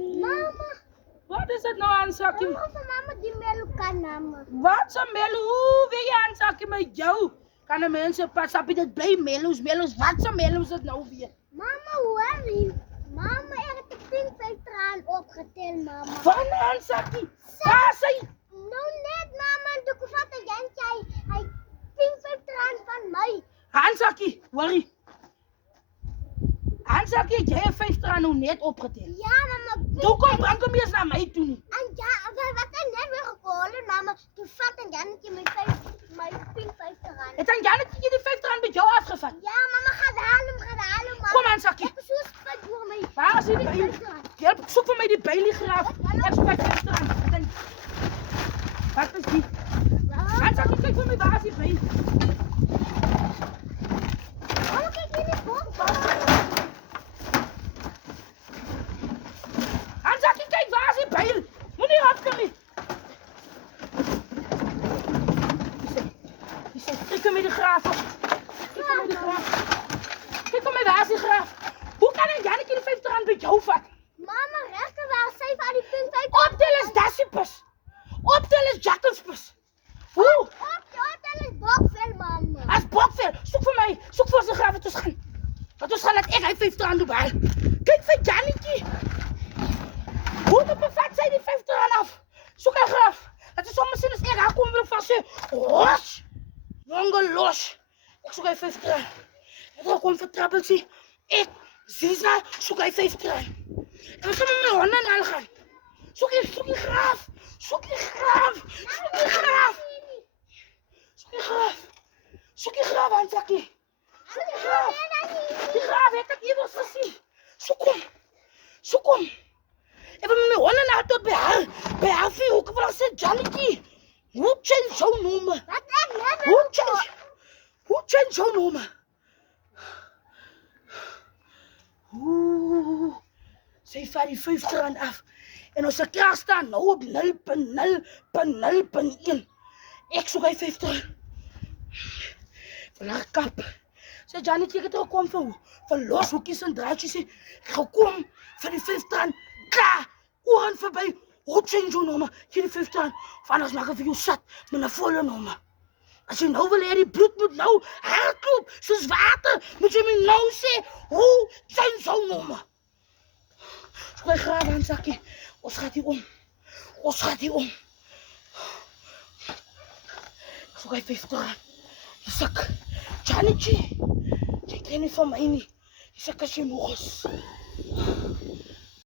Mama, Wat is het nou aan sakkie? mama die melu kan mama. Wat so melu? Hoe wil jy aan sakkie met jou? Kan 'n mens pas op dit bly melus. Wat so melus dit nou weer? Mama, hoor mama, ek het 'n pink R50 opgetel, mama. Van aan sakkie. Waar sy? Nou net mama, en toe vat hy pink R50 van my. Hansakkie, hoorie. Hansakkie, jy het R50 nou net opgetel. Ja, mama. Toe kom bring hom eers na my toe nie. En ja, wat ek net weer gekool het, mama, toe vat en Jannetjie my pink R50. Het aan Jannetjie die R50 met jou afgevat? Ja, mama, gaan haal hom, mama. Kom aan sakkie. Ek is so spyt oor my. Waar is die byl? Help, soek vir my die byligraaf. Ek soek my R50. Wat is die? Hansakkie, kyk vir my, waar is die byl? Mama, kyk hier die boek. Hansakkie, kyk, waar is die byl? Moenie afkom nie. Kyk vir my die graaf op. Kyk vir my die graaf. Kyk vir my, waar is die graaf? Hoe kan een Jannetjie die R50 by jou vat? Mama, regte waar sy van die pink R50. Optel is dassiepus. Optel is jakkelspus. Hoe? Optel is bokvel, mama. As bokvel, soek vir my. Soek vir ons die graaf wat ons gaan. Wat ons gaan dat ek hy R50 doe by. Kyk vir Jannetjie. Hoe bevat sy die R50 af? Soek hy graaf. Dat is sommer sien as ek haar kom wil vas sê. Los. Jonge los. Ek soek hy R50. Ek wil kom vertrappel sê. Ek, Ziza, soek hy R50. Ek wil sommer my honde aan gaan. Soek die graaf. Soek die graaf. Soek die graaf. Soek die graaf. Soek die graaf, Hansakkie. Soek die graaf. Die graaf het ek iewers gesien. Soek hom. Soek hom. Ek wil met my honde na tot by haar. By haar vir hoek wil ek sê, Jannetjie. Hoe change jou nome? Wat ek net Hoe change jou nome? Sy vat die R50 af. En ons krag staan nou op 0.0.0.1. Ek soek hy R50. Van haar kap. Sy Jannetjie het gekom vir los hoekies en draadjies. Ek gekom vir die R50. Klaar, oren verby. Hoe change jou nome? Gee die R50. Of anders maak ek vir jou sat met 'n volle nome. As jy nou wil hê die bloed moet nou hardloop soos water, moet jy my nou sê, hoe change jou nome? Soek hy graaf, Hansakkie. Ons gaat hier om. Soek hy R50. Die sak. Jannetjie. Jy ken nie van my nie. Die sak as jy moeg is.